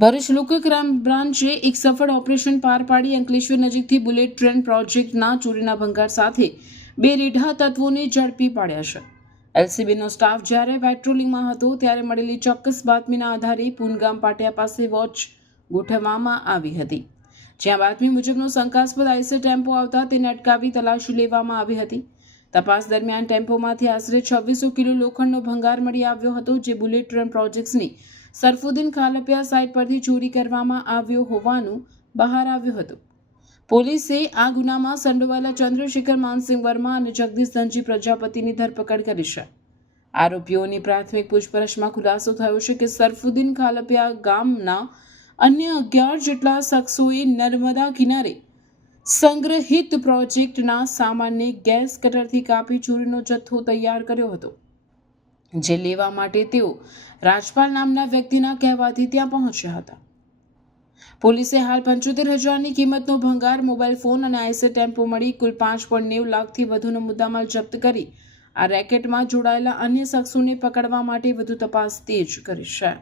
Bharuch local crime બ્રાન્ચે એક સફળ operation પાર પાડી અંકલેશ્વર નજીકથી બુલેટ ટ્રેન પ્રોજેક્ટના ચોરીના ભંગાર સાથે બે રીઢા તત્વોને ઝડપી પાડ્યા છે. એલસીબીનો સ્ટાફ જ્યારે પેટ્રોલિંગમાં હતો ત્યારે મળેલી ચોક્કસ બાતમીના આધારે પૂનગામ પાટિયા પાસે વોચ ગોઠવવામાં આવી હતી, જ્યાં બાતમી મુજબનો શંકાસ્પદ આઈસર ટેમ્પો આવતા તેને અટકાવી તલાશી લેવામાં આવી હતી. તપાસ દરમિયાન ટેમ્પોમાંથી આશરે 2600 કિલો લોખંડનો ભંગાર મળી આવ્યો હતો, જે બુલેટ ટ્રેન પ્રોજેક્ટ્સની સરફુદ્દીન ખાલપિયા સાઇટ પરથી ચોરી કરવામાં આવ્યો હોવાનું બહાર આવ્યું હતું. પોલીસે આ ગુનામાં સંડોવાયેલા ચંદ્રશેખર માનસિંહ વર્મા અને જગદીશ ધનજી પ્રજાપતિની ધરપકડ કરી છે. આરોપીઓની પ્રાથમિક પૂછપરછમાં ખુલાસો થયો છે કે સરફુદ્દીન ખાલપિયા ગામના અન્ય 11 જેટલા શખ્સોએ નર્મદા કિનારે સંગ્રહિત પ્રોજેક્ટના સામાનને ગેસ કટરથી કાપી ચોરીનો જથ્થો તૈયાર કર્યો હતો, જે લેવા માટે તેઓ રાજપાલ નામના વ્યક્તિના કહેવાથી ત્યાં પહોંચ્યા હતા. પોલીસે હાલ 75,000ની કિંમતનો ભંગાર, મોબાઈલ ફોન અને આઈસર ટેમ્પો મળી કુલ 5.90 લાખથી વધુનો મુદ્દામાલ જપ્ત કરી આ રેકેટમાં જોડાયેલા અન્ય શખ્સોને પકડવા માટે વધુ તપાસ તેજ કરી છે.